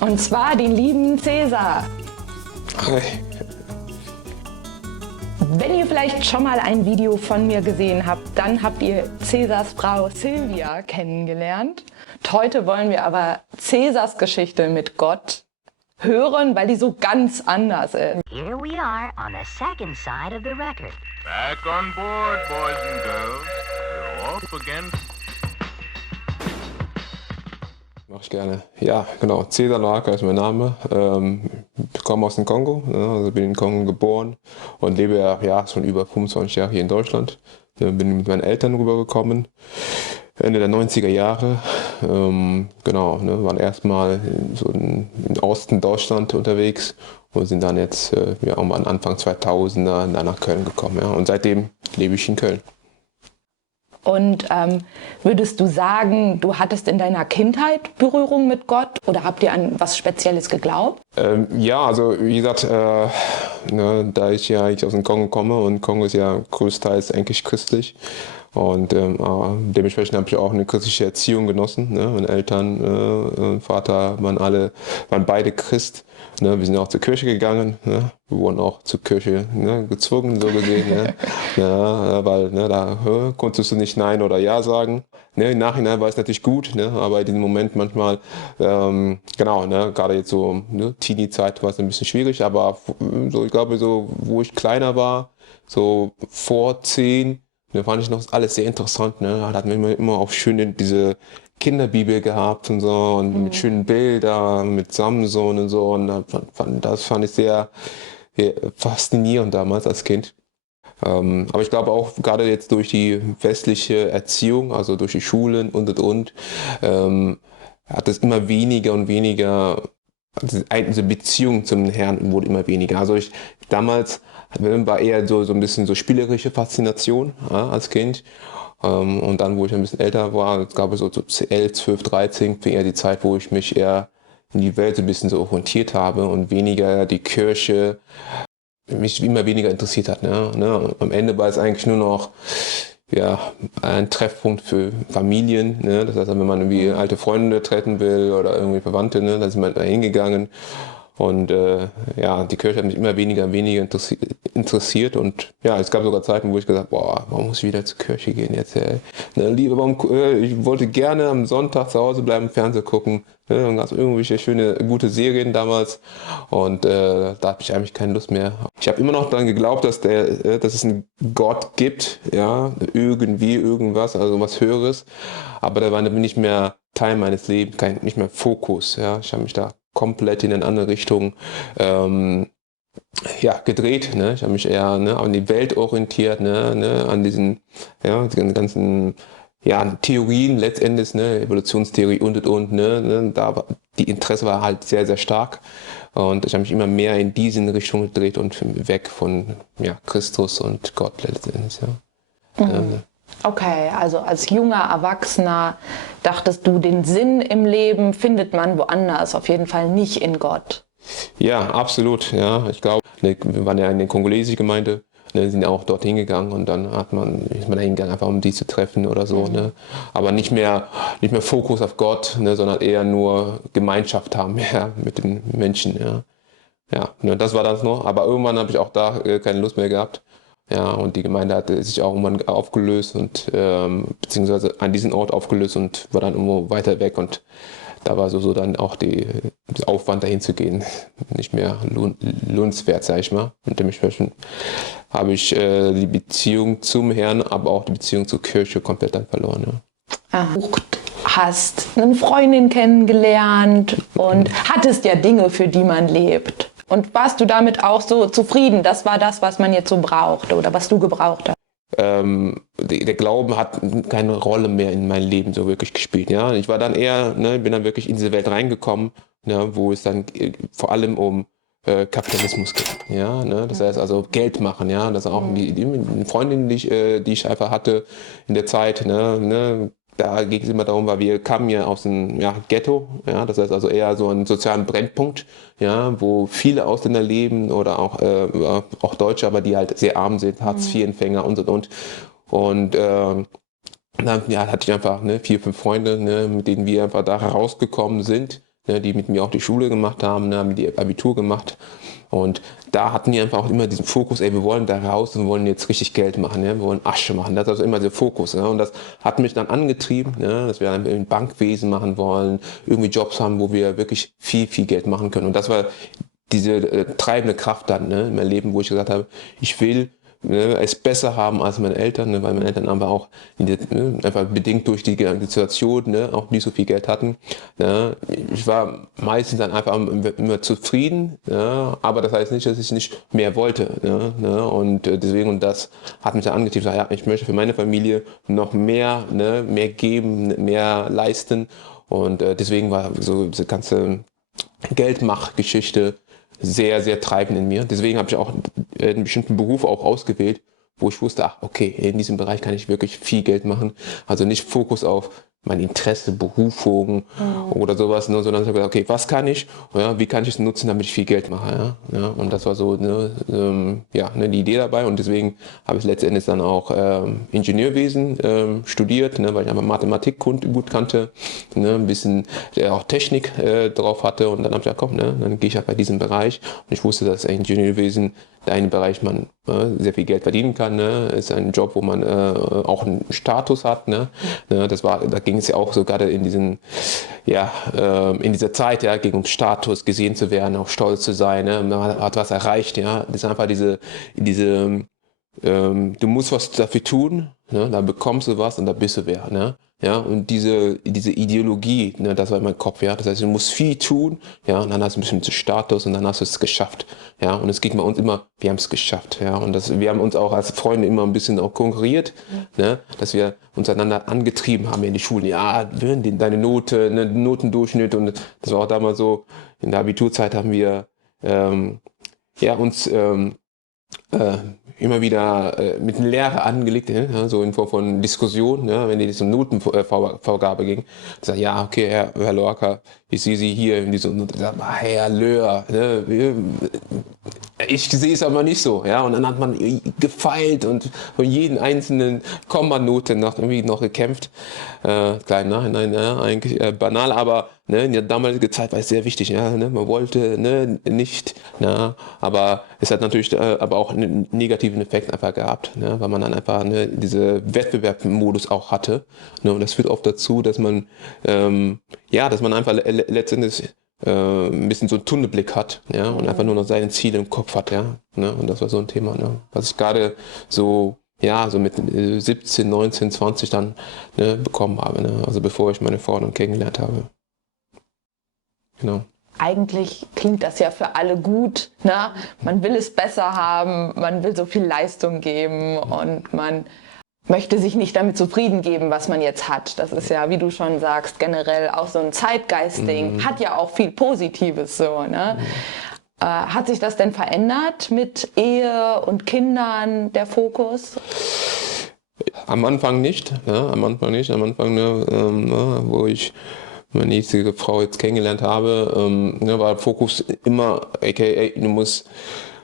Und zwar den lieben Cäsar. Hi. Wenn ihr vielleicht schon mal ein Video von mir gesehen habt, dann habt ihr Cäsars Frau Silvia kennengelernt. Heute wollen wir aber Cäsars Geschichte mit Gott hören, weil die so ganz anders ist. Here we are on the second side of the record. Back on board, boys and girls. We're off again. Mach ich gerne. Ja, genau. Cesar Noaca ist mein Name. Ich komme aus dem Kongo, also bin in Kongo geboren und lebe ja schon über 25 Jahre hier in Deutschland. Bin mit meinen Eltern rübergekommen, Ende der 90er Jahre. Genau, waren erstmal so im Osten Deutschland unterwegs und sind dann jetzt am Anfang 2000er nach Köln gekommen. Ja. Und seitdem lebe ich in Köln. Und würdest du sagen, du hattest in deiner Kindheit Berührung mit Gott oder habt ihr an was Spezielles geglaubt? Ja, also wie gesagt, da ich ja eigentlich aus dem Kongo komme und Kongo ist ja größtenteils eigentlich christlich und dementsprechend habe ich auch eine christliche Erziehung genossen. Ne? Meine Eltern, Vater waren beide Christ. Ne? Wir sind auch zur Kirche gegangen. Ne? Wir wurden auch zur Kirche gezwungen, so gesehen. Ne? Ja, weil da konntest du nicht Nein oder Ja sagen. Ne? Im Nachhinein war es natürlich gut, ne? Aber in diesem Moment manchmal, genau, ne? Gerade jetzt so Teenie-Zeit war es ein bisschen schwierig, aber so, ich glaube, so wo ich kleiner war, so vor 10, da fand ich noch alles sehr interessant. Ne? Da hatten wir immer auch schöne diese Kinderbibel gehabt und so und mit schönen Bildern, mit Samson und so. Und das fand ich sehr faszinierend damals als Kind. Aber ich glaube auch gerade jetzt durch die westliche Erziehung, also durch die Schulen und, hat es immer weniger und weniger, diese Beziehung zum Herrn wurde immer weniger. Also damals war eher so ein bisschen so spielerische Faszination als Kind. Und dann, wo ich ein bisschen älter war, es gab so 11, 12, 13, fing eher die Zeit, wo ich mich eher in die Welt so ein bisschen so orientiert habe und weniger die Kirche mich immer weniger interessiert hat. Ne? Am Ende war es eigentlich nur noch ein Treffpunkt für Familien. Ne? Das heißt, wenn man irgendwie alte Freunde treffen will oder irgendwie Verwandte, ne? Da ist man da hingegangen. Und die Kirche hat mich immer weniger interessiert. Und ja, es gab sogar Zeiten, wo ich gesagt habe, warum muss ich wieder zur Kirche gehen jetzt? Ich wollte gerne am Sonntag zu Hause bleiben, Fernsehen gucken. Ne? Dann gab es irgendwelche schöne, gute Serien damals. Und da hatte ich eigentlich keine Lust mehr. Ich habe immer noch daran geglaubt, dass es einen Gott gibt, ja, irgendwie, irgendwas, also was Höheres. Aber da war nicht mehr Teil meines Lebens, nicht mehr Fokus. Ja? Ich habe mich da komplett in eine andere Richtung gedreht. Ne? Ich habe mich eher an die Welt orientiert, an diesen ganzen Theorien letztendlich, Evolutionstheorie und. Die Interesse war halt sehr, sehr stark. Und ich habe mich immer mehr in diese Richtung gedreht und weg von Christus und Gott letztendlich. Ja. Okay, also als junger Erwachsener dachtest du, den Sinn im Leben findet man woanders, auf jeden Fall nicht in Gott. Ja, absolut. Ja, ich glaube, wir waren ja in der kongolesischen Gemeinde, sind ja auch dorthin gegangen und dann ist man da hingegangen, einfach um die zu treffen oder so. Ne? Aber nicht mehr Fokus auf Gott, sondern eher nur Gemeinschaft haben mit den Menschen. Ja, das war das noch. Aber irgendwann habe ich auch da keine Lust mehr gehabt. Ja, und die Gemeinde hatte sich auch irgendwann aufgelöst und beziehungsweise an diesen Ort aufgelöst und war dann irgendwo weiter weg und da war so dann auch der Aufwand dahin zu gehen nicht mehr lohnenswert, sag ich mal. Und dementsprechend habe ich die Beziehung zum Herrn, aber auch die Beziehung zur Kirche komplett dann verloren. Ja. Du hast eine Freundin kennengelernt und hattest ja Dinge, für die man lebt. Und warst du damit auch so zufrieden? Das war das, was man jetzt so brauchte oder was du gebraucht hast? Der Glauben hat keine Rolle mehr in meinem Leben so wirklich gespielt. Ja? Ich war dann eher, bin dann wirklich in diese Welt reingekommen, wo es dann vor allem um Kapitalismus geht. Ja? Das heißt also Geld machen. Ja? Das auch die Freundin, die ich einfach hatte in der Zeit, da ging es immer darum, weil wir kamen ja aus dem Ghetto, das heißt also eher so einen sozialen Brennpunkt, wo viele Ausländer leben oder auch Deutsche, aber die halt sehr arm sind, Hartz-IV-Empfänger und. Und dann hatte ich einfach 4, 5 Freunde, mit denen wir einfach da rausgekommen sind. ne, die mit mir auch die Schule gemacht haben, ne, haben die Abitur gemacht. Und da hatten die einfach auch immer diesen Fokus, ey, wir wollen da raus und wollen jetzt richtig Geld machen, ja? Wir wollen Asche machen. Das ist also immer der Fokus. Ja? Und das hat mich dann angetrieben, ja? Dass wir dann im Bankwesen machen wollen, irgendwie Jobs haben, wo wir wirklich viel, viel Geld machen können. Und das war diese treibende Kraft dann, ne, in meinem Leben, wo ich gesagt habe, ich will, ne, es besser haben als meine Eltern, ne, weil meine Eltern aber auch einfach bedingt durch die Situation, ne, auch nicht so viel Geld hatten. Ne. Ich war meistens dann einfach immer zufrieden, ja, aber das heißt nicht, dass ich nicht mehr wollte. Ne, und deswegen, und das hat mich dann angetrieben, ja, ich möchte für meine Familie noch mehr, ne, mehr geben, mehr leisten. Und deswegen war so diese ganze Geldmachgeschichte sehr, sehr treibend in mir. Deswegen habe ich auch einen bestimmten Beruf auch ausgewählt, wo ich wusste, ach okay, in diesem Bereich kann ich wirklich viel Geld machen. Also nicht Fokus auf mein Interesse, Berufung oder sowas, ne, sondern ich habe gesagt, okay, was kann ich, ja, wie kann ich es nutzen, damit ich viel Geld mache. Ja? Und das war so ne, die Idee dabei und deswegen habe ich letztendlich dann auch Ingenieurwesen studiert, ne, weil ich einfach Mathematik gut kannte, ne, ein bisschen auch Technik drauf hatte und dann habe ich gesagt, komm, ne, dann gehe ich halt bei diesem Bereich und ich wusste, dass Ingenieurwesen der eine Bereich man sehr viel Geld verdienen kann, ne? Ist ein Job, wo man auch einen Status hat, ne? Da ging es ja auch so gerade in diesen, in dieser Zeit, ja, ging um Status, gesehen zu werden, auch stolz zu sein, ne? Man hat was erreicht, ja. Das ist einfach du musst was dafür tun, ne? Dann bekommst du was und da bist du wer, ne? Ja, und diese Ideologie, ne, das war in meinem Kopf, ja. Das heißt, du musst viel tun, ja, und dann hast du ein bisschen Status und dann hast du es geschafft, ja. Und es geht bei uns immer, wir haben es geschafft, ja. Und wir haben uns auch als Freunde immer ein bisschen auch konkurriert, ne, dass wir uns einander angetrieben haben in die Schulen. Ja, deine Note, ne, Notendurchschnitt und das war auch damals so, in der Abiturzeit haben wir, uns, immer wieder mit einem Lehrer angelegt, ne? So in Form von Diskussion, ne? Wenn die so Notenvorgabe ging. Sag, ja, okay, Herr Lorca, ich sehe Sie hier in dieser Note. Sag, Herr Löhr, ne? Ich sehe es aber nicht so, ja. Und dann hat man gefeilt und von jedem einzelnen Kommanote irgendwie noch gekämpft. Klein Nachhinein, ja, eigentlich banal, aber ne, in der damaligen Zeit war es sehr wichtig, ja, ne, man wollte nicht, na, aber es hat natürlich aber auch einen negativen Effekt einfach gehabt, ne, weil man dann einfach diese Wettbewerbsmodus auch hatte, ne, und das führt oft dazu, dass man dass man einfach letztendlich ein bisschen so einen Tunnelblick hat, ja, und einfach nur noch seine Ziele im Kopf hat, ja, ne, und das war so ein Thema, ne, was ich gerade so mit 17, 19, 20 dann bekommen habe, ne, also bevor ich meine Frau dann kennengelernt habe. Genau. Eigentlich klingt das ja für alle gut, ne? Man will es besser haben, man will so viel Leistung geben und man möchte sich nicht damit zufrieden geben, was man jetzt hat. Das ist ja, wie du schon sagst, generell auch so ein Zeitgeist-Ding. Hat ja auch viel Positives so, ne? Hat sich das denn verändert mit Ehe und Kindern, der Fokus? Am Anfang nicht, ne? Am Anfang, wo ich meine jetzige Frau jetzt kennengelernt habe, war der Fokus immer, okay, du musst,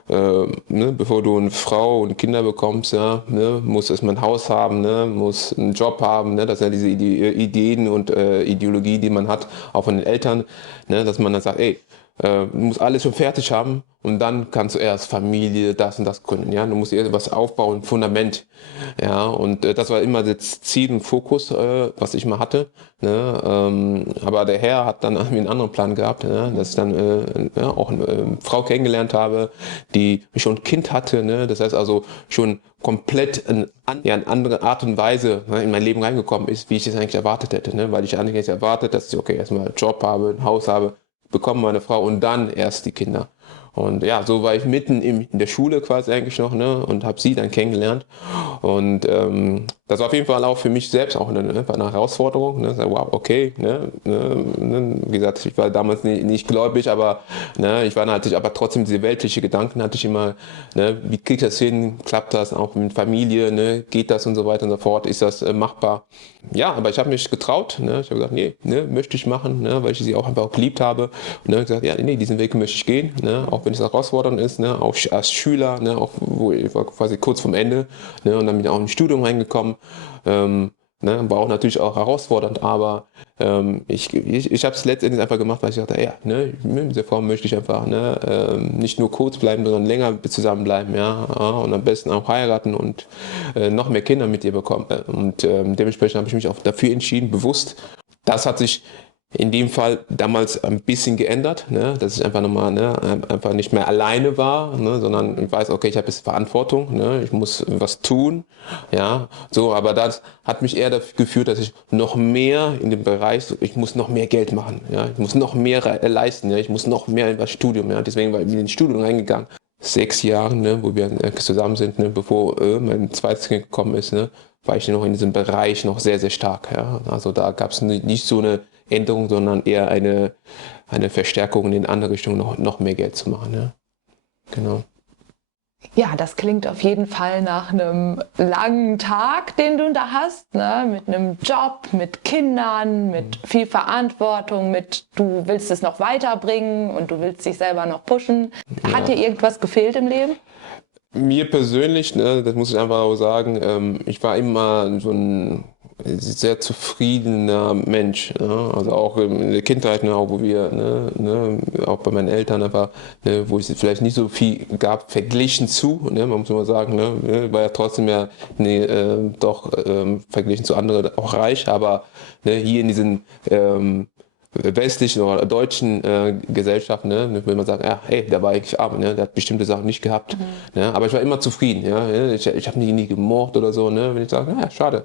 bevor du eine Frau und Kinder bekommst, ja, musst erstmal ein Haus haben, musst einen Job haben, das sind ja diese Ideen und Ideologie, die man hat, auch von den Eltern, dass man dann sagt, ey, du musst alles schon fertig haben und dann kannst du erst Familie, das und das gründen, ja. Du musst erst was aufbauen, Fundament, ja. Und das war immer das Ziel und Fokus, was ich mal hatte, ne. Aber der Herr hat dann irgendwie einen anderen Plan gehabt, ne? Dass ich dann auch eine Frau kennengelernt habe, die schon ein Kind hatte, ne. Das heißt also schon komplett in andere Art und Weise in mein Leben reingekommen ist, wie ich es eigentlich erwartet hätte, ne. Weil ich eigentlich erwartet, dass ich erstmal einen Job habe, ein Haus habe, bekomme meine Frau und dann erst die Kinder. Und ja, so war ich mitten in der Schule quasi eigentlich noch, ne, und habe sie dann kennengelernt. Und das war auf jeden Fall auch für mich selbst auch eine Herausforderung. Ne? Wow, okay. Wie gesagt, ich war damals nicht gläubig, aber hatte ich aber trotzdem diese weltliche Gedanken hatte ich immer, wie kriege ich das hin, klappt das auch mit Familie, geht das und so weiter und so fort, ist das machbar? Ja, aber ich habe mich getraut, ich habe gesagt, nee, möchte ich machen, weil ich sie auch einfach geliebt habe. Und dann habe ich gesagt, ja, nee, diesen Weg möchte ich gehen, auch wenn es herausfordernd ist, auch als Schüler, auch wo ich war quasi kurz vorm Ende, und dann bin ich auch im Studium reingekommen. Ne? War auch natürlich auch herausfordernd, aber ich habe es letztendlich einfach gemacht, weil ich dachte, ja, ne, mit dieser Frau möchte ich einfach nicht nur kurz bleiben, sondern länger zusammenbleiben, ja, und am besten auch heiraten und noch mehr Kinder mit ihr bekommen. Und dementsprechend habe ich mich auch dafür entschieden, bewusst. Das hat sich in dem Fall damals ein bisschen geändert, ne? Dass ich einfach nochmal einfach nicht mehr alleine war, ne? Sondern ich weiß, okay, ich habe jetzt Verantwortung, ne? Ich muss was tun, ja, so, aber das hat mich eher dafür geführt, dass ich noch mehr in dem Bereich, ich muss noch mehr Geld machen, ja, ich muss noch mehr leisten, ja, ich muss noch mehr in das Studium, ja, deswegen war ich in das Studium reingegangen. 6 Jahre, ne, wo wir zusammen sind, ne, bevor mein zweites Kind gekommen ist, ne, war ich noch in diesem Bereich noch sehr, sehr stark, ja, also da gab es nicht so eine Änderung, sondern eher eine Verstärkung in die andere Richtung, noch mehr Geld zu machen. Ja. Genau. Ja, das klingt auf jeden Fall nach einem langen Tag, den du da hast, ne? Mit einem Job, mit Kindern, mit viel Verantwortung, mit du willst es noch weiterbringen und du willst dich selber noch pushen. Hat dir irgendwas gefehlt im Leben? Mir persönlich, ne, das muss ich einfach auch sagen, ich war immer so ein sehr zufriedener Mensch. Ne? Also auch in der Kindheit, ne, auch wo wir, auch bei meinen Eltern, aber wo es vielleicht nicht so viel gab, verglichen zu, ne, man muss mal sagen, ne, war ja trotzdem ja doch verglichen zu anderen auch reich, aber ne, hier in diesen westlichen oder deutschen Gesellschaften, ne, wenn man sagt, ja, hey, der war eigentlich arm, ne, der hat bestimmte Sachen nicht gehabt, ne, aber ich war immer zufrieden, ja, ich habe nie gemocht oder so, ne, wenn ich sage, ja, schade.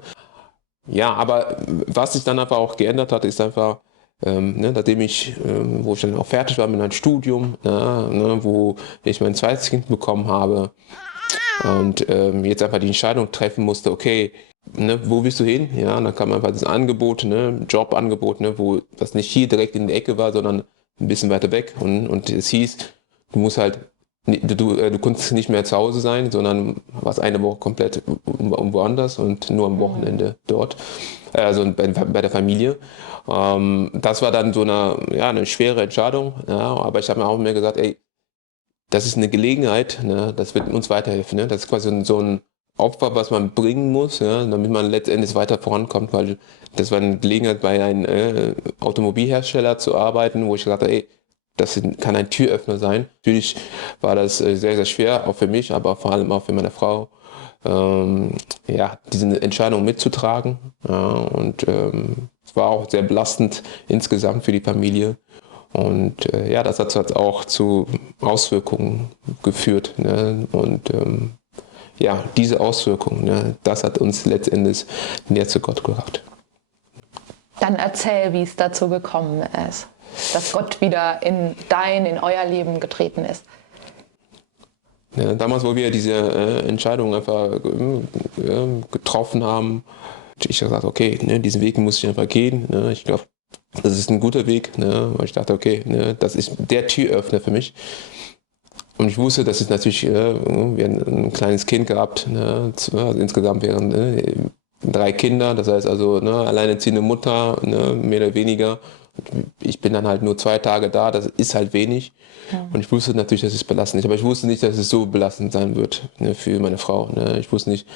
Ja, aber was sich dann einfach auch geändert hat, ist einfach, nachdem wo ich dann auch fertig war mit meinem Studium, wo ich mein zweites Kind bekommen habe und jetzt einfach die Entscheidung treffen musste, okay, ne, wo willst du hin? Ja, und dann kam einfach das Angebot, ne, Jobangebot, ne, wo das nicht hier direkt in der Ecke war, sondern ein bisschen weiter weg und es hieß, du musst halt du konntest nicht mehr zu Hause sein, sondern warst eine Woche komplett woanders und nur am Wochenende dort, also bei der Familie. Das war dann so eine schwere Entscheidung, ja, aber ich habe mir auch mehr gesagt, ey, das ist eine Gelegenheit, ne, das wird uns weiterhelfen. Ne? Das ist quasi so ein Opfer, was man bringen muss, ja, damit man letztendlich weiter vorankommt, weil das war eine Gelegenheit, bei einem Automobilhersteller zu arbeiten, wo ich gesagt habe, ey, das kann ein Türöffner sein. Natürlich war das sehr, sehr schwer, auch für mich, aber vor allem auch für meine Frau, diese Entscheidung mitzutragen. Ja, und es war auch sehr belastend insgesamt für die Familie. Und das hat auch zu Auswirkungen geführt. Ne? Und diese Auswirkungen, ne, das hat uns letztendlich näher zu Gott gebracht. Dann erzähl, wie es dazu gekommen ist, dass Gott wieder in euer Leben getreten ist. Ja, damals, wo wir diese Entscheidung einfach getroffen haben, ich habe gesagt, okay, ne, diesen Weg muss ich einfach gehen. Ne, ich glaube, das ist ein guter Weg, ne, weil ich dachte, okay, ne, das ist der Türöffner für mich. Und ich wusste, dass es natürlich, wir haben ein kleines Kind gehabt, ne, also insgesamt wären 3 Kinder, das heißt also alleinerziehende Mutter, ne, mehr oder weniger. Ich bin dann halt nur 2 Tage da, das ist halt wenig. Ja. Und ich wusste natürlich, dass es belastend ist, aber ich wusste nicht, dass es so belastend sein wird, ne, für meine Frau. Ne. Ich wusste nicht,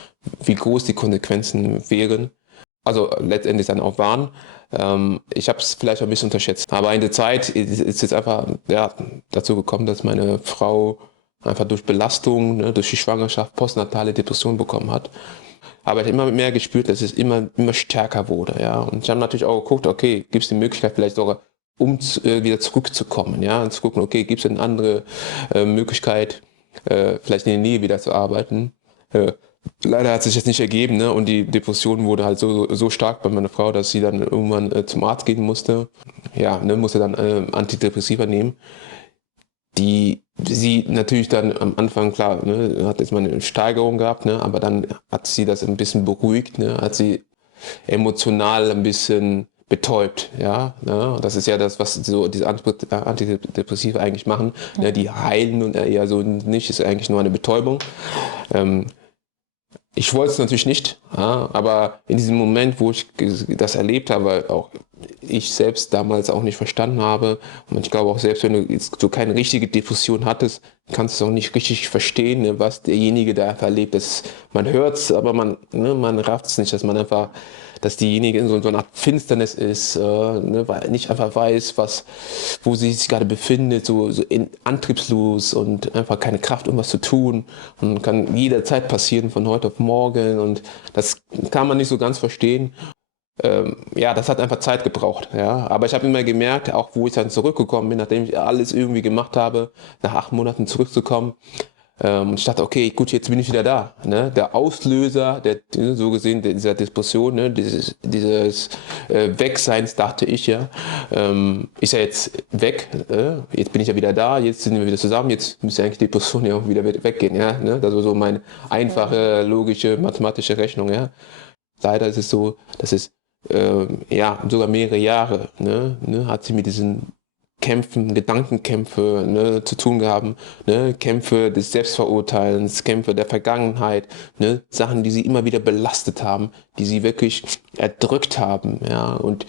wie groß die Konsequenzen wären, also letztendlich dann auch waren. Ich habe es vielleicht ein bisschen unterschätzt. Aber in der Zeit ist es jetzt einfach dazu gekommen, dass meine Frau einfach durch Belastung, ne, durch die Schwangerschaft postnatale Depression bekommen hat. Aber ich habe immer mehr gespürt, dass es immer stärker wurde. Ja? Und ich habe natürlich auch geguckt, okay, gibt es die Möglichkeit vielleicht sogar, wieder zurückzukommen. Ja? Und zu gucken, okay, gibt es eine andere Möglichkeit, vielleicht in der Nähe wieder zu arbeiten. Leider hat sich das nicht ergeben, ne? Und die Depression wurde halt so stark bei meiner Frau, dass sie dann irgendwann zum Arzt gehen musste. Ja, ne, musste dann Antidepressiva nehmen. Die sie natürlich dann am Anfang, klar, ne, hat jetzt mal eine Steigerung gehabt, ne, aber dann hat sie das ein bisschen beruhigt, ne, hat sie emotional ein bisschen betäubt, ja, ne? Das ist ja das, was so diese Antidepressiva eigentlich machen, ne, die heilen und eher so nicht, ist eigentlich nur eine Betäubung. Ich wollte es natürlich nicht, ja, aber in diesem Moment, wo ich das erlebt habe, auch ich selbst damals auch nicht verstanden habe. Und ich glaube auch, selbst wenn du jetzt so keine richtige Depression hattest, kannst du es auch nicht richtig verstehen, ne, was derjenige da einfach erlebt. Man hört es, aber man rafft es nicht, dass diejenige in so einer Art Finsternis ist, ne, weil nicht einfach weiß, wo sie sich gerade befindet, so antriebslos und einfach keine Kraft, irgendwas zu tun. Und kann jederzeit passieren, von heute auf morgen. Und das kann man nicht so ganz verstehen. Ja, das hat einfach Zeit gebraucht. Ja. Aber ich habe immer gemerkt, auch wo ich dann zurückgekommen bin, nachdem ich alles irgendwie gemacht habe, nach 8 Monaten zurückzukommen. Und ich dachte, okay, gut, jetzt bin ich wieder da. Ne? Der Auslöser, so gesehen, dieser Diskussion, ne? dieses Wegseins, dachte ich ja, ist ja jetzt weg. Jetzt bin ich ja wieder da, jetzt sind wir wieder zusammen, jetzt müsste eigentlich die Diskussion ja auch wieder weggehen. Ja? Ne? Das war so meine einfache, logische, mathematische Rechnung. Ja? Leider ist es so, dass es ja, sogar mehrere Jahre, hat sie mit diesen Kämpfen, Gedankenkämpfe, zu tun gehabt, Kämpfe des Selbstverurteilens, Kämpfe der Vergangenheit, Sachen, die sie immer wieder belastet haben, die sie wirklich erdrückt haben, ja, und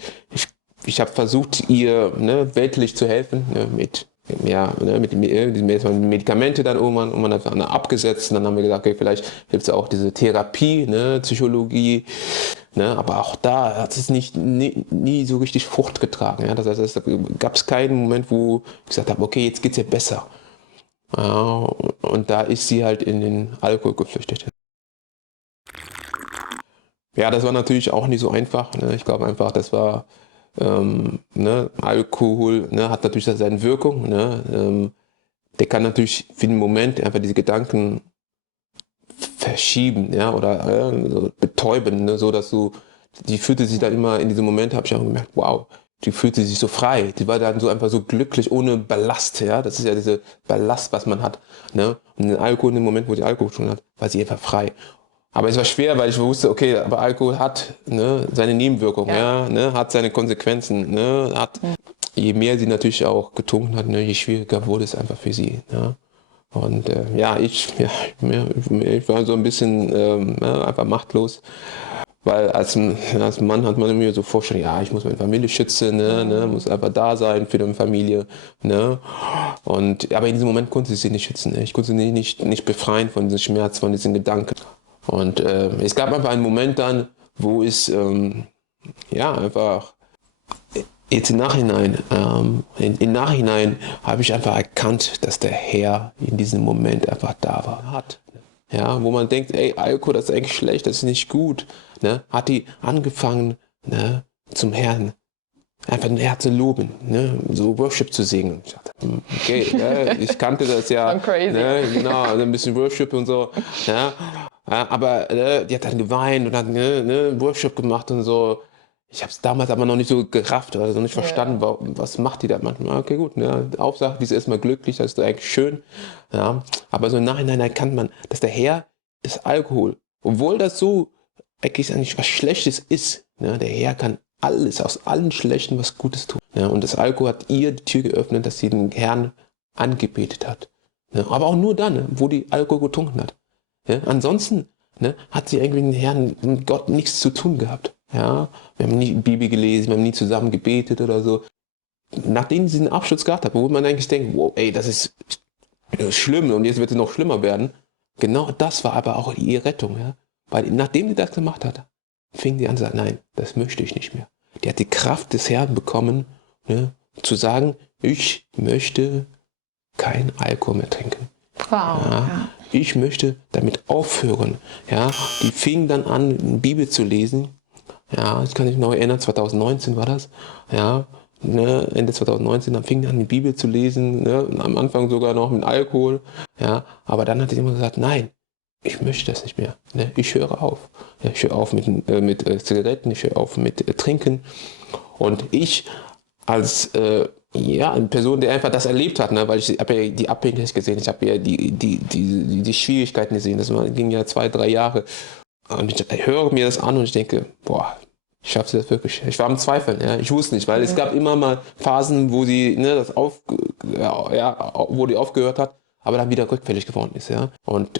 ich habe versucht, ihr weltlich zu helfen, mit Medikamente dann irgendwann und man hat dann abgesetzt und dann haben wir gesagt, okay, vielleicht hilft es auch diese Therapie, Psychologie, aber auch da hat es nie so richtig Frucht getragen. Ja? Das heißt, es gab keinen Moment, wo ich gesagt habe, okay, jetzt geht's ihr besser. Und da ist sie halt in den Alkohol geflüchtet. Ja, das war natürlich auch nicht so einfach. Ne? Ich glaube einfach, das war Alkohol hat natürlich seine Wirkung. Der kann natürlich für den Moment einfach diese Gedanken verschieben, ja, oder so betäuben, so dass die fühlte sich dann immer in diesem Moment, habe ich auch gemerkt, wow, die fühlte sich so frei, die war dann so einfach so glücklich, ohne Ballast, ja, das ist ja diese Ballast, was man hat, ne, und den Alkohol, in dem Moment, wo sie Alkohol getrunken hat, war sie einfach frei. Aber es war schwer, weil ich wusste, okay, aber Alkohol hat seine Nebenwirkungen, ja, hat seine Konsequenzen, je mehr sie natürlich auch getrunken hat, je schwieriger wurde es einfach für sie, ja. Und ich war so ein bisschen einfach machtlos, weil als Mann hat man mir so vorgestellt, ja, ich muss meine Familie schützen, muss einfach da sein für die Familie, aber in diesem Moment konnte ich sie nicht schützen, ich konnte sie nicht befreien von diesem Schmerz, von diesen Gedanken. Und es gab einfach einen Moment dann, wo es einfach jetzt im Nachhinein habe ich einfach erkannt, dass der Herr in diesem Moment einfach da war. Ja, wo man denkt, ey, Alkohol, das ist eigentlich schlecht, das ist nicht gut. Hat die angefangen, zum Herrn einfach den Herr zu loben, so Worship zu singen. Ich dachte, okay, ich kannte das ja, genau, also ein bisschen Worship und so. Ja, aber die hat dann geweint und hat Worship gemacht und so. Ich habe es damals aber noch nicht so gerafft, also nicht verstanden, was macht die da manchmal. Okay, gut, Hauptsache, die ist erstmal glücklich, das ist eigentlich schön. Ja, aber so im Nachhinein erkannt man, dass der Herr des Alkohol, obwohl das so eigentlich was Schlechtes ist, der Herr kann alles, aus allen Schlechten was Gutes tun. Ja, und das Alkohol hat ihr die Tür geöffnet, dass sie den Herrn angebetet hat. Ja, aber auch nur dann, wo die Alkohol getrunken hat. Ja, ansonsten hat sie irgendwie mit dem Herrn, mit Gott nichts zu tun gehabt. Ja, wir haben nie Bibel gelesen, wir haben nie zusammen gebetet oder so. Nachdem sie den Absturz gehabt hat, wo man eigentlich denkt, wow, ey, das ist schlimm und jetzt wird es noch schlimmer werden. Genau das war aber auch ihre Rettung. Ja? Weil nachdem sie das gemacht hat, fing sie an zu sagen, nein, das möchte ich nicht mehr. Die hat die Kraft des Herrn bekommen, zu sagen, ich möchte kein Alkohol mehr trinken. Wow. Ja, ich möchte damit aufhören. Ja, die fing dann an, Bibel zu lesen. Ja, ich kann mich noch erinnern, 2019 war das. Ja, Ende 2019, dann fing die an, die Bibel zu lesen. Am Anfang sogar noch mit Alkohol. Ja, aber dann hat sie immer gesagt, nein, ich möchte das nicht mehr. Ich höre auf. Ja, ich höre auf mit Zigaretten, ich höre auf mit Trinken. Und ich als eine Person, die einfach das erlebt hat, weil ich habe ja die Abhängigkeit gesehen, ich habe ja die Schwierigkeiten gesehen. Das ging ja 2-3 Jahre. Und ich höre mir das an und ich denke, boah, ich schaffe das wirklich. Ich war am Zweifeln, ja. Ich wusste nicht, weil es gab immer mal Phasen, wo sie wo die aufgehört hat. aber dann wieder rückfällig geworden ist, ja. Und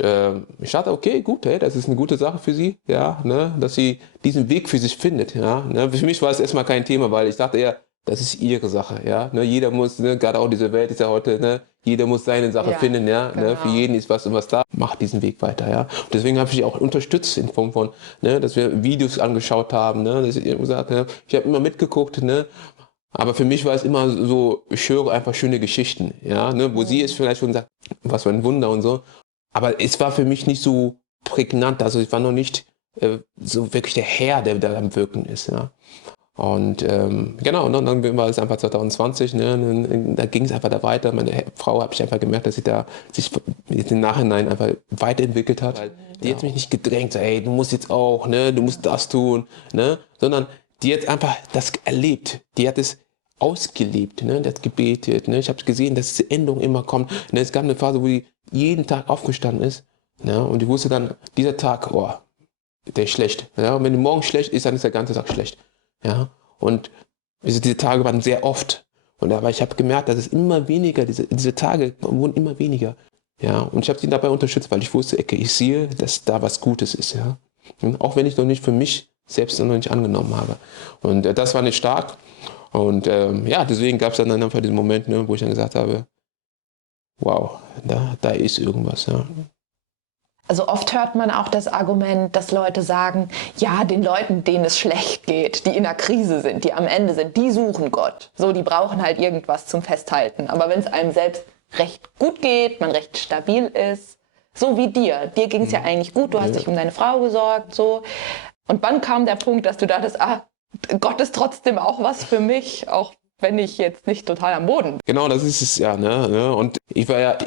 ich dachte, okay, gut, hey, das ist eine gute Sache für sie, ja, ne, dass sie diesen Weg für sich findet, ja. Ne. Für mich war es erstmal kein Thema, weil ich dachte eher, das ist ihre Sache, ja. Ne, jeder muss, ne, gerade auch diese Welt ist ja heute, ne, jeder muss seine Sache finden, ja. Genau. Ne, für jeden ist was und was da, macht diesen Weg weiter, ja. Und deswegen habe ich sie auch unterstützt in Form von, ne, dass wir Videos angeschaut haben, ne, dass ich gesagt, ne, ich habe immer mitgeguckt, ne. Aber für mich war es immer so, ich höre einfach schöne Geschichten, ja, ne, wo sie es vielleicht schon sagt, was für ein Wunder und so. Aber es war für mich nicht so prägnant, also ich war noch nicht so wirklich der Herr, der da am Wirken ist, ja. Und genau, und dann war es einfach 2020, ne, da ging es einfach da weiter. Meine Frau, habe ich einfach gemerkt, dass sie da sich jetzt im Nachhinein einfach weiterentwickelt hat. Weil die hat mich nicht gedrängt, so, ey, du musst jetzt auch, ne, du musst das tun, ne, sondern die hat einfach das erlebt, die hat es ausgelebt, ne, die hat gebetet, ne, ich habe gesehen, dass diese Änderung immer kommt. Ne, es gab eine Phase, wo die jeden Tag aufgestanden ist, ne, und die wusste dann, dieser Tag, oh, der ist schlecht. Ja, und wenn der morgen schlecht ist, dann ist der ganze Tag schlecht. Ja, und diese Tage waren sehr oft. Und aber ich habe gemerkt, dass es immer weniger, diese Tage wurden immer weniger. Ja, und ich habe sie dabei unterstützt, weil ich wusste, okay, ich sehe, dass da was Gutes ist. Ja, und auch wenn ich noch nicht für mich selbst noch nicht angenommen habe. Und das war nicht stark. Und ja, deswegen gab es dann einfach diesen Moment, ne, wo ich dann gesagt habe, wow, da ist irgendwas. Ja. Also oft hört man auch das Argument, dass Leute sagen, ja, den Leuten, denen es schlecht geht, die in einer Krise sind, die am Ende sind, die suchen Gott. So, die brauchen halt irgendwas zum Festhalten. Aber wenn es einem selbst recht gut geht, man recht stabil ist, so wie dir ging es ja eigentlich gut, du hast dich um deine Frau gesorgt, so. Und wann kam der Punkt, dass du dachtest, Gott ist trotzdem auch was für mich, auch wenn ich jetzt nicht total am Boden bin. Genau, das ist es ja, ne? Und ich war ja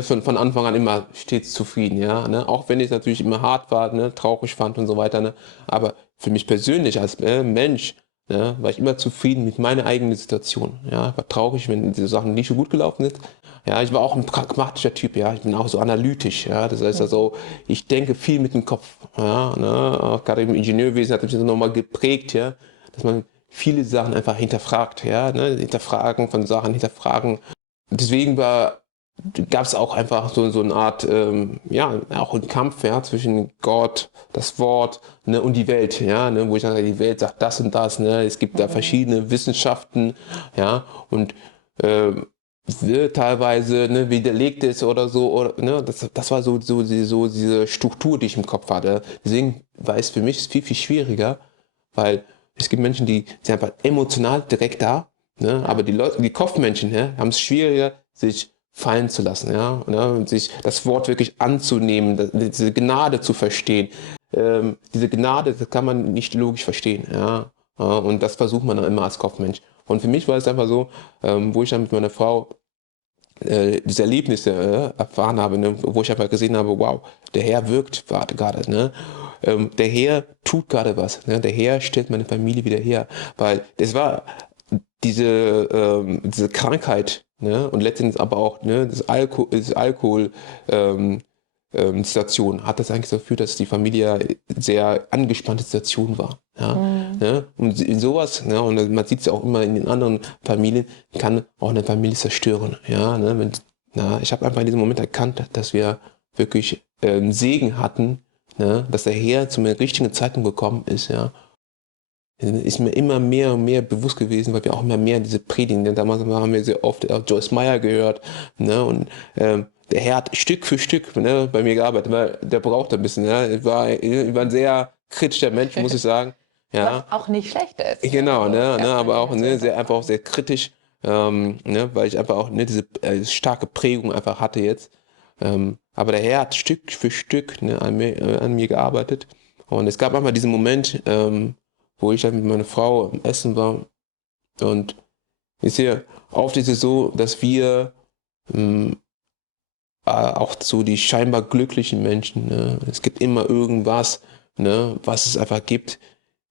von Anfang an immer stets zufrieden, ja, ne? Auch wenn es natürlich immer hart war, ne? Traurig fand und so weiter, ne? Aber für mich persönlich als Mensch, ne? War ich immer zufrieden mit meiner eigenen Situation, ja? Ich war traurig, wenn diese Sachen nicht so gut gelaufen sind. Ja, ich war auch ein pragmatischer Typ, ja, ich bin auch so analytisch, ja, das heißt also, ich denke viel mit dem Kopf, ja, ne? Auch gerade im Ingenieurwesen hat mich das nochmal geprägt, ja, dass man viele Sachen einfach hinterfragt, ja, ne? Hinterfragen von Sachen, hinterfragen. Deswegen gab es auch einfach so eine Art, ja, auch ein Kampf, ja, zwischen Gott, das Wort, ne, und die Welt, ja, ne, wo ich sage, die Welt sagt das und das, ne, es gibt da verschiedene Wissenschaften, ja, und teilweise, ne, widerlegt ist oder so, oder, ne, das war so diese Struktur, die ich im Kopf hatte. Deswegen war es für mich viel, viel schwieriger, weil es gibt Menschen, die sind einfach emotional direkt da, ne, aber die Kopfmenschen, ja, haben es schwieriger, sich fallen zu lassen, ja, und sich das Wort wirklich anzunehmen, diese Gnade zu verstehen. Diese Gnade, das kann man nicht logisch verstehen, ja, und das versucht man dann immer als Kopfmensch. Und für mich war es einfach so, wo ich dann mit meiner Frau diese Erlebnisse erfahren habe, ne, wo ich einfach gesehen habe, wow, der Herr wirkt gerade, ne, der Herr tut gerade was, ne, der Herr stellt meine Familie wieder her, weil das war diese Krankheit, ne, und letztendlich aber auch, ne, das Alkohol Situation hat das eigentlich dafür, dass die Familie sehr angespannte Situation war. Ja, ne? Und in sowas, ne, und man sieht es ja auch immer in den anderen Familien, kann auch eine Familie zerstören. Ja, ne, ich habe einfach in diesem Moment erkannt, dass wir wirklich Segen hatten, ne, dass der Herr zu einer richtigen Zeitpunkt gekommen ist. Ja, ist mir immer mehr und mehr bewusst gewesen, weil wir auch immer mehr diese Predigen, denn damals haben wir sehr oft Joyce Meyer gehört, ne, und der Herr hat Stück für Stück, ne, bei mir gearbeitet, weil der braucht ein bisschen. Ja. Ich war ein sehr kritischer Mensch, muss ich sagen. Ja. Was auch nicht schlecht ist. Genau, ne, aber auch einfach auch sehr kritisch, ne, weil ich einfach auch diese starke Prägung einfach hatte jetzt. Aber der Herr hat Stück für Stück, ne, an mir gearbeitet. Und es gab einmal diesen Moment, wo ich dann mit meiner Frau am Essen war. Und ich sehe, oft ist es so, dass wir auch so die scheinbar glücklichen Menschen, ne? Es gibt immer irgendwas, ne, was es einfach gibt,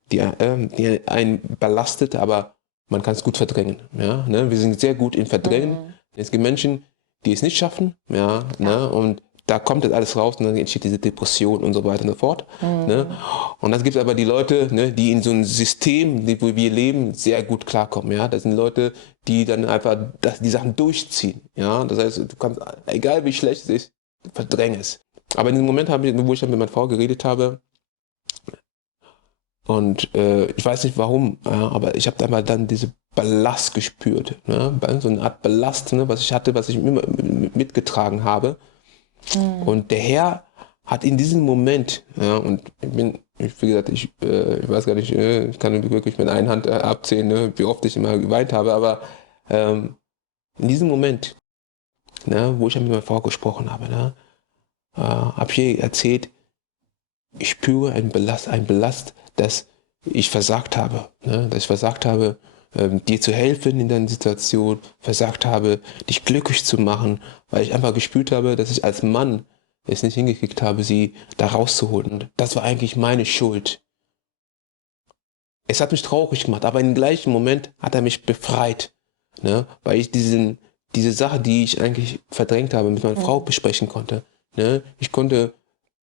die einen belastet, aber man kann es gut verdrängen. Ja, ne? Wir sind sehr gut in Verdrängen. Es gibt Menschen, die es nicht schaffen, ja, ne? Und da kommt das alles raus und dann entsteht diese Depression und so weiter und so fort. Ne? Und dann gibt es aber die Leute, ne, die in so einem System, wo wir leben, sehr gut klarkommen. Ja? Das sind Leute, die dann einfach die Sachen durchziehen. Ja? Das heißt, du kannst, egal wie schlecht es ist, verdräng es. Aber in dem Moment, wo ich dann mit meiner Frau geredet habe, und ich weiß nicht warum, aber ich habe einmal dann diese Ballast gespürt. Ne? So eine Art Ballast, ne, was ich hatte, was ich immer mitgetragen habe. Und der Herr hat in diesem Moment, ja, und wie gesagt, ich weiß gar nicht, ich kann wirklich mit einer Hand abzählen, ne, wie oft ich immer geweint habe, aber in diesem Moment, ne, wo ich mit meiner Frau gesprochen habe, ne, habe ich ihr erzählt, ich spüre einen Ballast, dass ich versagt habe, ne, dass ich versagt habe, dir zu helfen in deiner Situation, versagt habe, dich glücklich zu machen, weil ich einfach gespürt habe, dass ich als Mann es nicht hingekriegt habe, sie da rauszuholen. Und das war eigentlich meine Schuld. Es hat mich traurig gemacht, aber im gleichen Moment hat er mich befreit, ne? Weil ich diese Sache, die ich eigentlich verdrängt habe, mit meiner Frau besprechen konnte. Ne? Ich konnte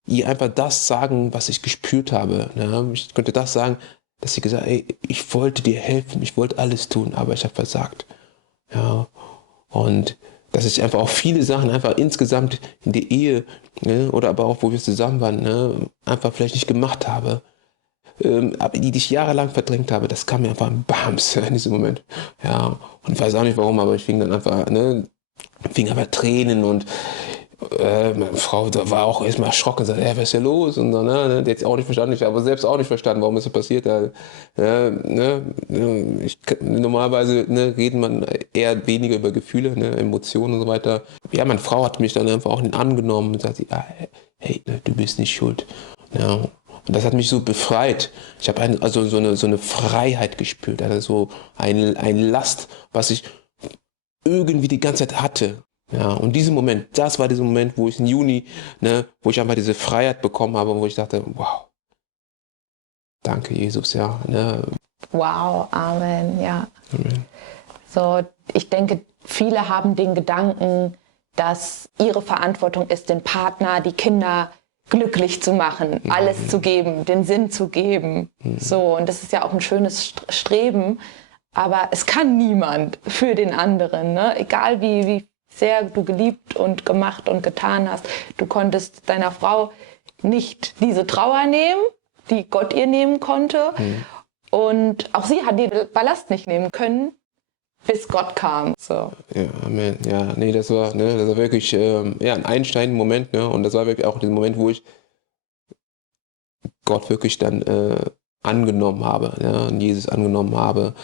ihr einfach das sagen, was ich gespürt habe. Ne? Ich konnte das sagen, dass sie gesagt hat, ey, ich wollte dir helfen, ich wollte alles tun, aber ich habe versagt. Ja, und dass ich einfach auch viele Sachen einfach insgesamt in der Ehe, ne, oder aber auch, wo wir zusammen waren, ne, einfach vielleicht nicht gemacht habe, aber die ich jahrelang verdrängt habe, das kam mir einfach bams in diesem Moment. Ja, und ich weiß auch nicht warum, aber ich fing dann einfach, ne, fing einfach Tränen und meine Frau da war auch erstmal erschrocken und sagte, was ist hier los? Und so, ne, die hat es auch nicht verstanden, ich habe selbst auch nicht verstanden, warum ist das passiert. Normalerweise, ne, redet man eher weniger über Gefühle, ne, Emotionen und so weiter. Ja, meine Frau hat mich dann einfach auch angenommen und sagt, ja, hey, ne, du bist nicht schuld. Ja, und das hat mich so befreit. Ich habe so eine Freiheit gespürt, also so ein Last, was ich irgendwie die ganze Zeit hatte. Ja, und das war dieser Moment, wo ich im Juni, ne, wo ich einfach diese Freiheit bekommen habe und wo ich dachte, wow, danke Jesus, ja. Ne. Wow, Amen, ja. Amen. So, ich denke, viele haben den Gedanken, dass ihre Verantwortung ist, den Partner, die Kinder glücklich zu machen, alles zu geben, den Sinn zu geben. So, und das ist ja auch ein schönes Streben, aber es kann niemand für den anderen, ne? Egal wie sehr du geliebt und gemacht und getan hast. Du konntest deiner Frau nicht diese Trauer nehmen, die Gott ihr nehmen konnte. Und auch sie hat den Ballast nicht nehmen können, bis Gott kam. So. Ja, Amen. Ja, nee, das war wirklich ein einschneidender Moment. Ne? Und das war wirklich auch der Moment, wo ich Gott wirklich dann angenommen habe, ja? Und Jesus angenommen habe.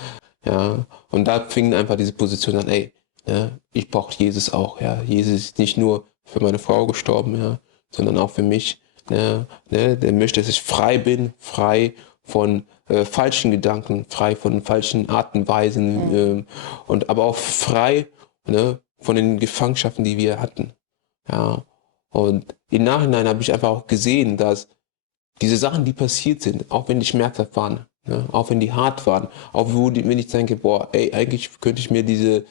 Ja? Und da fing einfach diese Position an, ey, ja, ich brauche Jesus auch. Ja. Jesus ist nicht nur für meine Frau gestorben, ja, sondern auch für mich. Ja, ne, der möchte, dass ich frei bin, frei von falschen Gedanken, frei von falschen Arten und Weisen, und aber auch frei, ne, von den Gefangenschaften, die wir hatten. Ja. Und im Nachhinein habe ich einfach auch gesehen, dass diese Sachen, die passiert sind, auch wenn die schmerzhaft waren, ne, auch wenn die hart waren, auch wenn ich denke, boah, ey, eigentlich könnte ich mir diese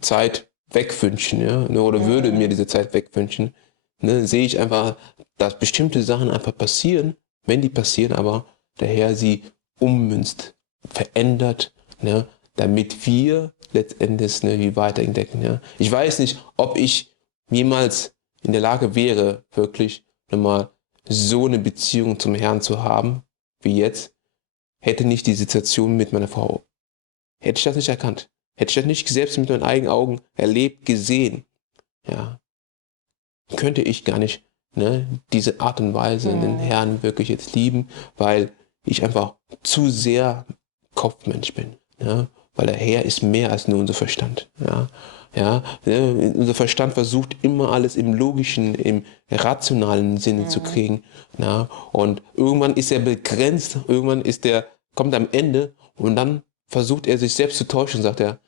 Zeit wegwünschen, ja, ne, oder würde mir diese Zeit wegwünschen, ne, sehe ich einfach, dass bestimmte Sachen einfach passieren, wenn die passieren, aber der Herr sie ummünzt, verändert, ne, damit wir letztendlich, ne, wie weiter entdecken. Ja. Ich weiß nicht, ob ich jemals in der Lage wäre, wirklich nochmal so eine Beziehung zum Herrn zu haben, wie jetzt, hätte nicht die Situation mit meiner Frau, hätte ich das nicht erkannt. Hätte ich das nicht selbst mit meinen eigenen Augen erlebt, gesehen, ja, könnte ich gar nicht, ne, diese Art und Weise den Herrn wirklich jetzt lieben, weil ich einfach zu sehr Kopfmensch bin. Ja, weil der Herr ist mehr als nur unser Verstand. Ja, ja, ne, unser Verstand versucht immer alles im logischen, im rationalen Sinne zu kriegen. Ja, und irgendwann ist er begrenzt, kommt am Ende und dann versucht er sich selbst zu täuschen, sagt er,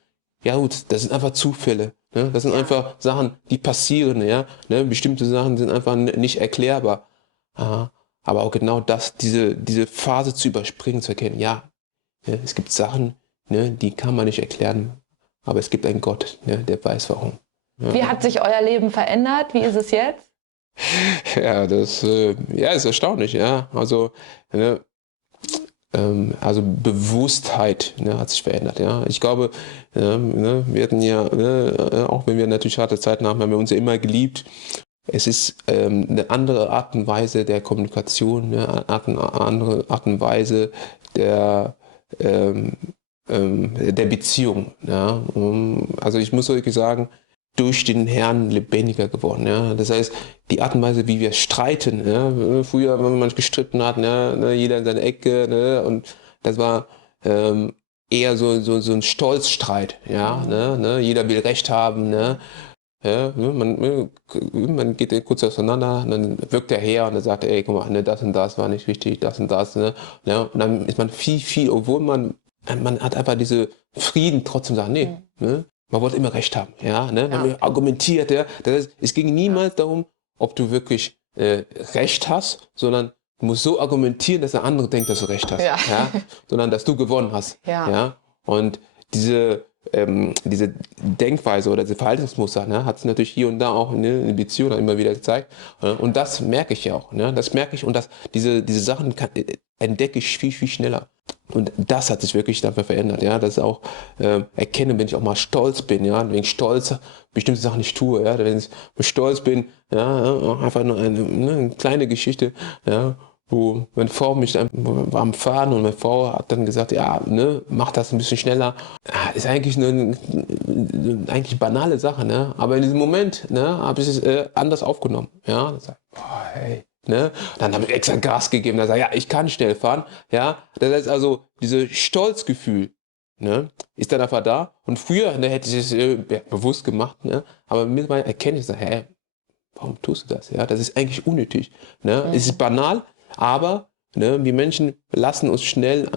ja gut, das sind einfach Zufälle. Ne? Das sind einfach Sachen, die passieren. Ja? Ne? Bestimmte Sachen sind einfach nicht erklärbar. Aber auch genau das, diese Phase zu überspringen, zu erkennen, ja, ne? Es gibt Sachen, ne, die kann man nicht erklären, aber es gibt einen Gott, ne, der weiß warum. Wie hat sich euer Leben verändert? Wie ist es jetzt? Ja, das ist erstaunlich, ja. Also, ne, also Bewusstheit, ne, hat sich verändert, ja. Ich glaube, ne, wir hatten ja, ne, auch wenn wir natürlich harte Zeiten haben, haben wir uns ja immer geliebt. Es ist eine andere Art und Weise der Kommunikation, ne, eine andere Art und Weise der, der Beziehung. Ja. Also ich muss wirklich sagen, durch den Herrn lebendiger geworden. Ja. Das heißt, die Art und Weise, wie wir streiten, ja. Früher, wenn man gestritten hat, ne, jeder in seine Ecke, ne, und das war eher so ein Stolzstreit. Ja, ne, jeder will Recht haben. Ne. Ja, man geht kurz auseinander, und dann wirkt der Herr und dann sagt er, ey, guck mal, ne, das und das war nicht wichtig, das und das. Ne. Ja, und dann ist man viel, obwohl man hat einfach diese Frieden trotzdem sagen, nee, ne, man wollte immer Recht haben. Ja, ne, man argumentiert. Ja, das heißt, es ging niemals darum, ob du wirklich Recht hast, sondern du musst so argumentieren, dass der andere denkt, dass du Recht hast. Ja. Ja, sondern dass du gewonnen hast. Ja. Ja, und diese Denkweise oder diese Verhaltensmuster, ne, hat es natürlich hier und da auch in der Beziehung immer wieder gezeigt. Und das merke ich ja auch. Ne, das merke ich und diese Sachen entdecke ich viel schneller. Und das hat sich wirklich dafür verändert. Ja, dass ich auch erkenne, wenn ich auch mal stolz bin, ja, wenn ich stolz bestimmte Sachen nicht tue, ja, wenn ich stolz bin, ja, einfach nur eine kleine Geschichte, ja, wo meine Frau mich dann war am Fahren und meine Frau hat dann gesagt, ja, ne, mach das ein bisschen schneller. Ja, ist eigentlich eine eigentlich banale Sache, ne? Aber in diesem Moment, ne, habe ich es anders aufgenommen. Ja, dann sag ich, boah, hey. Ne? Dann habe ich extra Gas gegeben, dann sage ich, ja, ich kann schnell fahren. Ja? Das heißt also, dieses Stolzgefühl, ne, ist dann einfach da. Und früher, ne, hätte ich es bewusst gemacht, ne? Aber mit meiner Erkenntnis, hä, warum tust du das? Ja? Das ist eigentlich unnötig. Ne? Es ist banal, aber ne, wir Menschen lassen uns schnell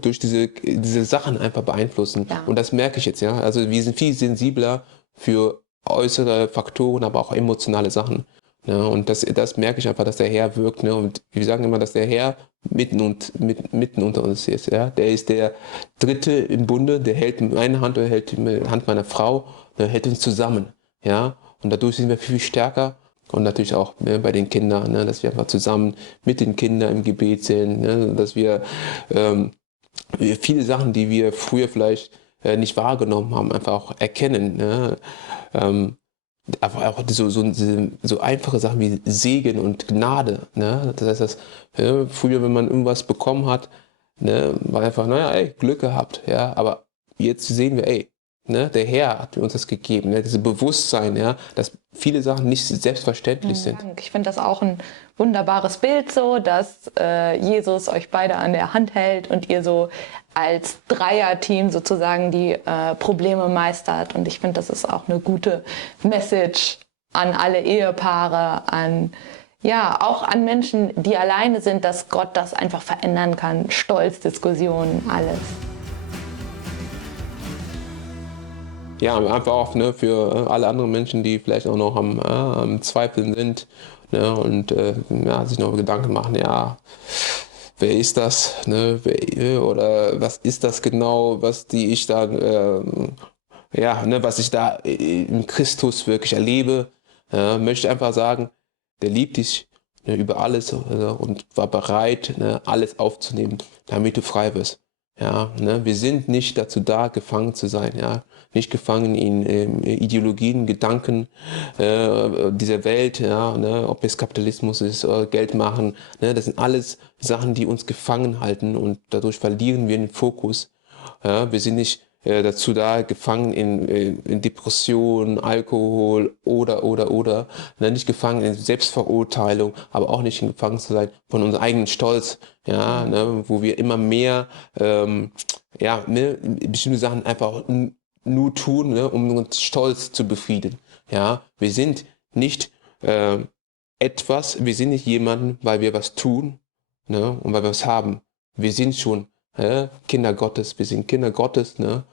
durch diese Sachen einfach beeinflussen. Ja. Und das merke ich jetzt. Ja? Also wir sind viel sensibler für äußere Faktoren, aber auch emotionale Sachen. Ja, und das merke ich einfach, dass der Herr wirkt. Ne? Und wir sagen immer, dass der Herr mitten unter uns ist. Ja? Der ist der Dritte im Bunde, der hält meine Hand, der hält die Hand meiner Frau, der hält uns zusammen. Ja? Und dadurch sind wir viel stärker. Und natürlich auch bei den Kindern, ne? Dass wir einfach zusammen mit den Kindern im Gebet sind. Ne? Dass wir viele Sachen, die wir früher vielleicht nicht wahrgenommen haben, einfach auch erkennen. Ne? Aber auch so einfache Sachen wie Segen und Gnade. Ne? Das heißt, früher, wenn man irgendwas bekommen hat, ne, war einfach, naja, ey, Glück gehabt. Ja? Aber jetzt sehen wir, ey, ne, der Herr hat uns das gegeben. Ne? Dieses Bewusstsein, ja, dass viele Sachen nicht selbstverständlich sind. Ich finde das auch ein wunderbares Bild so, dass Jesus euch beide an der Hand hält und ihr so als Dreierteam sozusagen die Probleme meistert. Und ich finde, das ist auch eine gute Message an alle Ehepaare, auch an Menschen, die alleine sind, dass Gott das einfach verändern kann. Stolz, Diskussionen, alles. Ja, einfach auch, ne, für alle anderen Menschen, die vielleicht auch noch am Zweifeln sind, ne, und sich noch Gedanken machen, ja, wer ist das, ne, oder was ist das genau, was ich da, was ich da in Christus wirklich erlebe, möchte einfach sagen, der liebt dich, ne, über alles, und war bereit, ne, alles aufzunehmen, damit du frei wirst. Ja, ne, wir sind nicht dazu da, gefangen zu sein, ja, nicht gefangen in Ideologien, Gedanken dieser Welt, ja, ne, ob es Kapitalismus ist oder Geld machen, ne, das sind alles Sachen, die uns gefangen halten und dadurch verlieren wir den Fokus. Ja, wir sind nicht dazu da, gefangen in Depressionen, Alkohol oder, ne, nicht gefangen in Selbstverurteilung, aber auch nicht gefangen zu sein von unserem eigenen Stolz, ja, ne, wo wir immer mehr bestimmte Sachen einfach nur tun, ne, um uns Stolz zu befrieden. Ja, wir sind nicht wir sind nicht jemanden, weil wir was tun, ne, und weil wir was haben. Wir sind schon Kinder Gottes, wir sind Kinder Gottes, ne,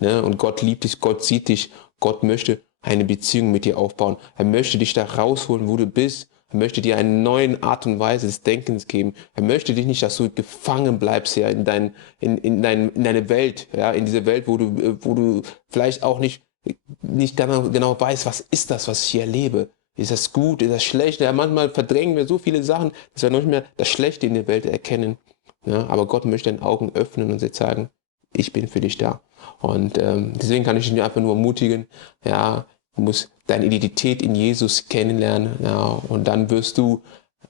und Gott liebt dich, Gott sieht dich, Gott möchte eine Beziehung mit dir aufbauen. Er möchte dich da rausholen, wo du bist. Er möchte dir eine neue Art und Weise des Denkens geben. Er möchte dich nicht, dass du gefangen bleibst, ja, in deine Welt, ja, in diese Welt, wo du vielleicht auch nicht nicht genau weiß, was ist das, was ich hier erlebe. Ist das gut, ist das schlecht? Ja, manchmal verdrängen wir so viele Sachen, dass wir noch nicht mehr das Schlechte in der Welt erkennen. Ja, aber Gott möchte deine Augen öffnen und jetzt sagen, ich bin für dich da. Und deswegen kann ich dich einfach nur ermutigen, ja, du musst deine Identität in Jesus kennenlernen, ja, und dann wirst du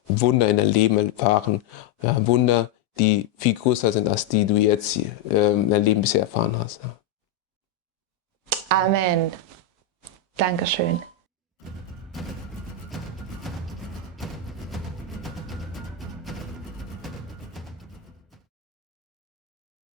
Wunder in deinem Leben erfahren. Ja, Wunder, die viel größer sind, als die du jetzt in deinem Leben bisher erfahren hast. Ja. Amen. Dankeschön.